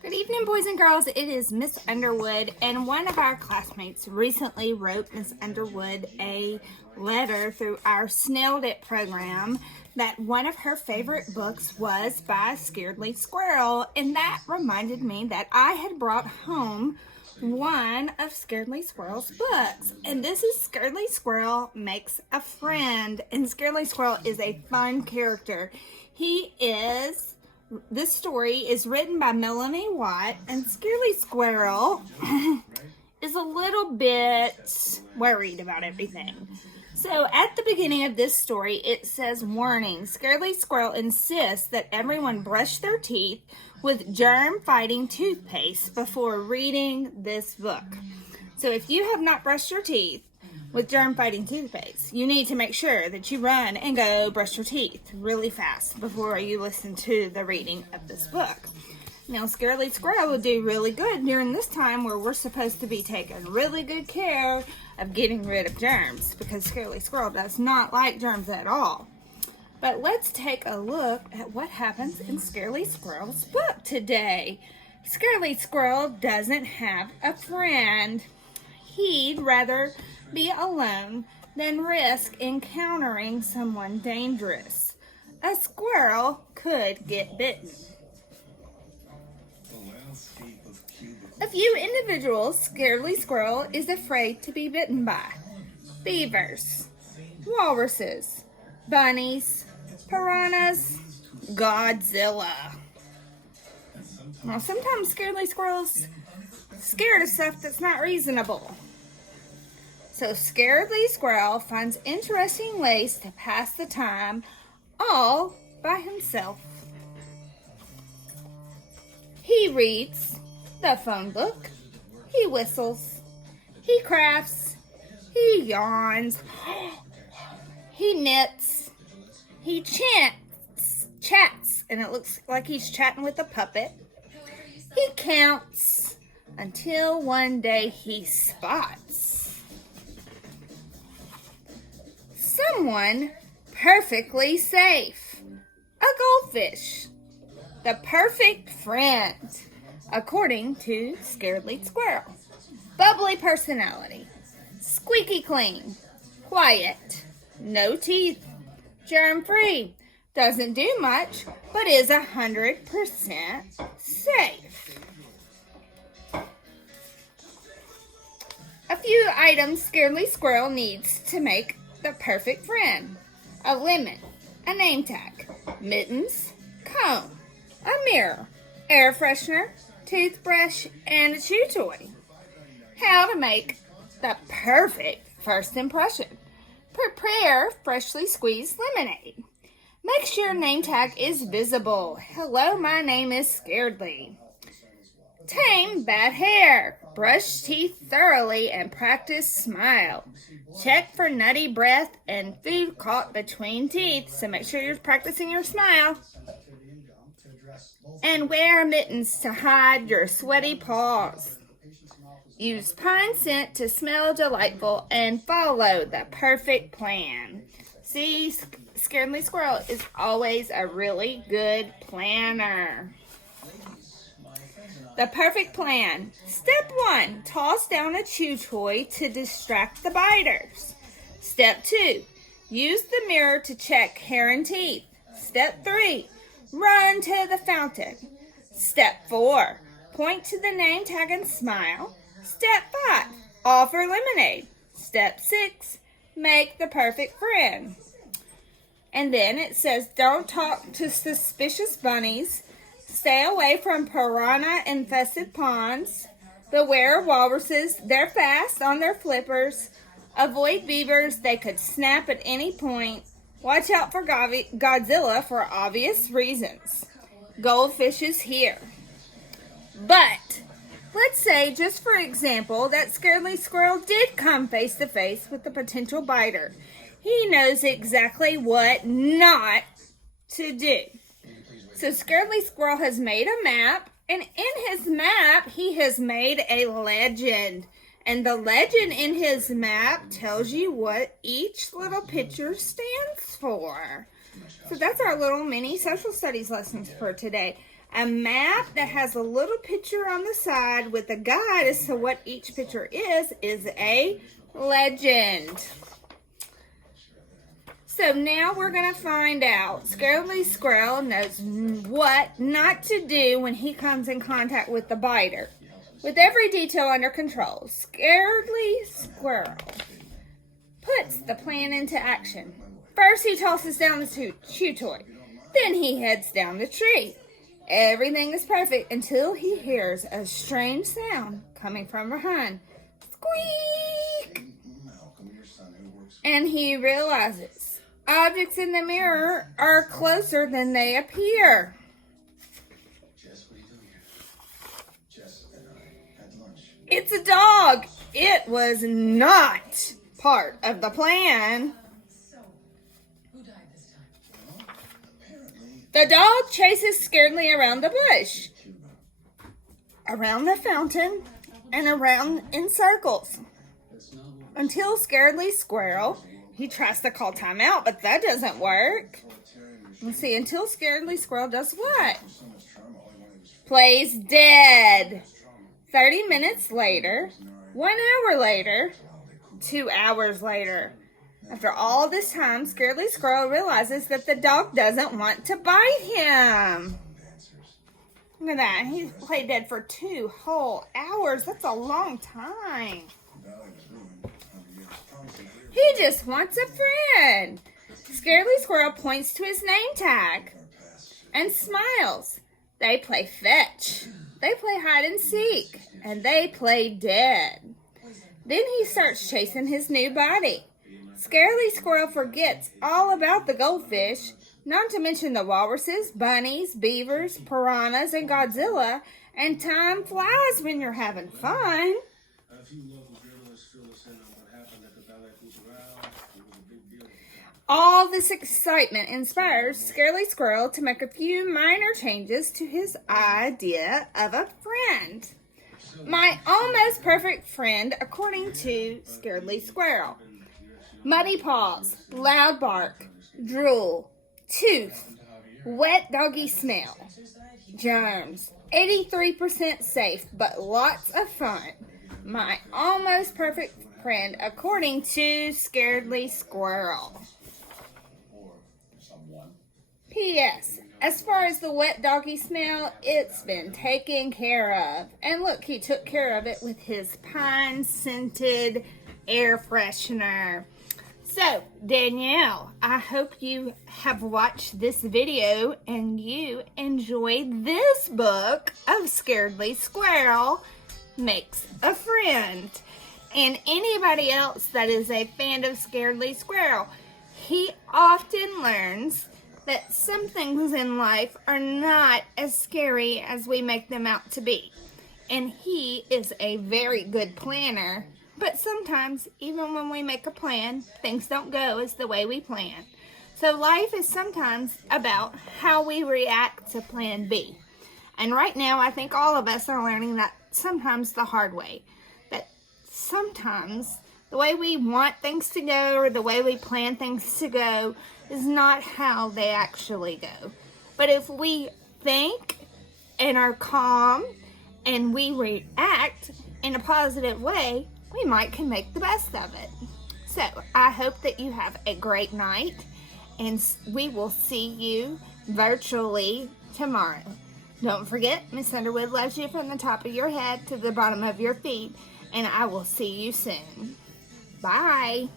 Good evening, boys and girls. It is Miss Underwood, and one of our classmates recently wrote Miss Underwood a letter through our Snailed It program that one of her favorite books was by Scaredy Squirrel, and that reminded me that I had brought home one of Scaredy Squirrel's books, and this is Scaredy Squirrel Makes a Friend, and Scaredy Squirrel is a fun character. This story is written by Melanie, and Scaredy Squirrel is a little bit worried about everything. So at the beginning of this story, it says, warning, Scaredy Squirrel insists that everyone brush their teeth with germ-fighting toothpaste before reading this book. So if you have not brushed your teeth with germ-fighting toothpaste, you need to make sure that you run and go brush your teeth really fast before you listen to the reading of this book. Now, Scaredy Squirrel will do really good during this time where we're supposed to be taking really good care of getting rid of germs, because Scaredy Squirrel does not like germs at all. But let's take a look at what happens in Scaredy Squirrel's book today. Scaredy Squirrel doesn't have a friend. He'd rather be alone than risk encountering someone dangerous. A squirrel could get bitten. A few individuals Scaredy Squirrel is afraid to be bitten by: beavers, walruses, bunnies, piranhas, Godzilla. Now, sometimes Scaredy Squirrel's scared of stuff that's not reasonable. So Scaredy Squirrel finds interesting ways to pass the time all by himself. He reads the phone book. He whistles. He crafts. He yawns. He knits. He chats, and it looks like he's chatting with a puppet. He counts until one day he spots someone perfectly safe. A goldfish. The perfect friend, according to Scaredy Squirrel. Bubbly personality. Squeaky clean. Quiet. No teeth. Germ-free. Doesn't do much, but is 100% safe. A few items Scaredy Squirrel needs to make the perfect friend: a lemon, a name tag, mittens, comb, a mirror, air freshener, toothbrush, and a chew toy. How to make the perfect first impression: prepare freshly squeezed lemonade. Make sure name tag is visible. Hello, my name is Scaredy. Tame bad hair. Brush teeth thoroughly and practice smile. Check for nutty breath and food caught between teeth, so make sure you're practicing your smile. And wear mittens to hide your sweaty paws. Use pine scent to smell delightful and follow the perfect plan. See, Scaredy Squirrel is always a really good planner. The perfect plan. Step 1, toss down a chew toy to distract the biters. Step 2, use the mirror to check hair and teeth. Step 3, run to the fountain. Step 4, point to the name tag and smile. Step 5, offer lemonade. Step 6, make the perfect friend. And then it says, don't talk to suspicious bunnies. Stay away from piranha-infested ponds. Beware walruses, they're fast on their flippers. Avoid beavers, they could snap at any point. Watch out for Godzilla for obvious reasons. Goldfishes here. But let's say, just for example, that Scaredy Squirrel did come face to face with a potential biter. He knows exactly what not to do. So Scaredy Squirrel has made a map, and in his map, he has made a legend. And the legend in his map tells you what each little picture stands for. So that's our little mini social studies lessons for today. A map that has a little picture on the side with a guide as to what each picture is a legend. So now we're going to find out. Scaredy Squirrel knows what not to do when he comes in contact with the biter. With every detail under control, Scaredy Squirrel puts the plan into action. First, he tosses down the chew toy. Then he heads down the tree. Everything is perfect until he hears a strange sound coming from behind. Squeak! And he realizes objects in the mirror are closer than they appear. It's a dog. It was not part of the plan. The dog chases Scaredy around the bush, around the fountain, and around in circles. Until Scaredy Squirrel, he tries to call time out, but that doesn't work. Let's see, until Scaredy Squirrel does what? Plays dead. 30 minutes later, 1 hour later, 2 hours later. After all this time, Scaredy Squirrel realizes that the dog doesn't want to bite him. Look at that. He played dead for 2 whole hours. That's a long time. He just wants a friend. Scaredy Squirrel points to his name tag and smiles. They play fetch. They play hide and seek. And they play dead. Then he starts chasing his new body. Scaredy Squirrel forgets all about the goldfish, not to mention the walruses, bunnies, beavers, piranhas, and Godzilla, and time flies when you're having fun. All this excitement inspires Scaredy Squirrel to make a few minor changes to his idea of a friend. My almost perfect friend, according to Scaredy Squirrel. Muddy paws, loud bark, drool, tooth, wet doggy smell, germs, 83% safe, but lots of fun. My almost perfect friend, according to Scaredy Squirrel. P.S. As far as the wet doggy smell, it's been taken care of. And look, he took care of it with his pine-scented air freshener. So, Danielle, I hope you have watched this video and you enjoyed this book of Scaredy Squirrel Makes a Friend. And anybody else that is a fan of Scaredy Squirrel, he often learns that some things in life are not as scary as we make them out to be. And he is a very good planner. But sometimes, even when we make a plan, things don't go as the way we plan. So life is sometimes about how we react to plan B. And right now, I think all of us are learning that sometimes the hard way. That sometimes the way we want things to go or the way we plan things to go is not how they actually go. But if we think and are calm and we react in a positive way, we can make the best of it. So, I hope that you have a great night, and we will see you virtually tomorrow. Don't forget, Miss Underwood loves you from the top of your head to the bottom of your feet, and I will see you soon. Bye.